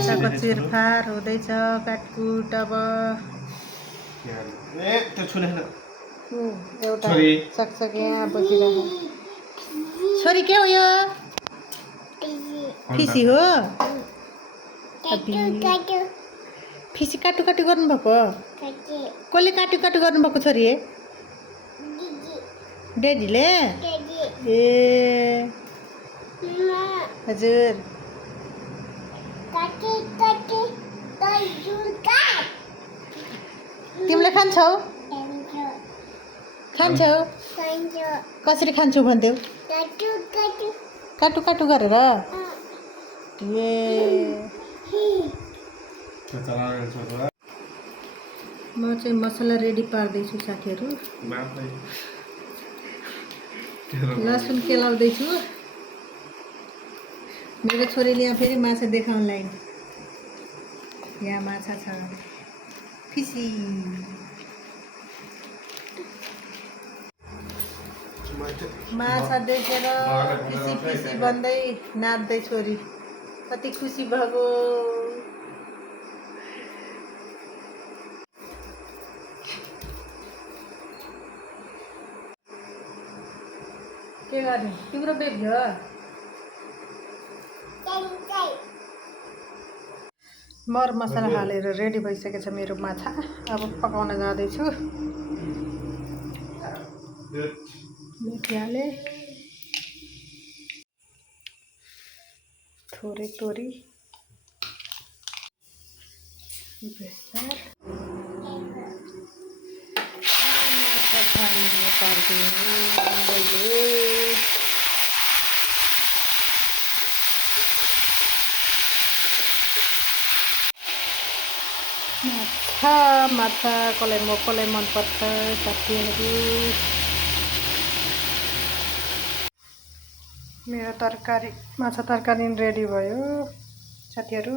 माछाको चिरफार हुँदैछ काटकुट अब एउटा सक्सक यहाँ बसिरहेको छोरी के हो यो फिसी हो फिसी काटु काटु गर्नुभएको कसले काटु काटु गर्नुभएको छोरी ड्याडीले ए हजुर तिमीले खान्छौ खान्छौ कसरी खान्छौ भन्देऊ काटु काटु गरेर ए म चाहिँ मसला रेडी पार्दैछु साथीहरू लसुन केलाउँदैछु मेरो छोरीले यहाँ फेरि माछा देखाउनलाई यहाँ माछा छ फिसी माछा देखेर फिसी फिसी भन्दै नाच्दै छोरी कति खुसी भएको के गर्ने तिम्रो बेबी हो मर मसला हालेर रेडी भइसकेछ मेरो माछा अब पकाउन जाँदैछु मेथी हाले थोरै तोरी बेसार माछा छान्ने पार्दिनु माछा कसलाई मनपर्छ साथीहरू मेरो तरकारी माछा तरकारी रेडी भयो साथीहरू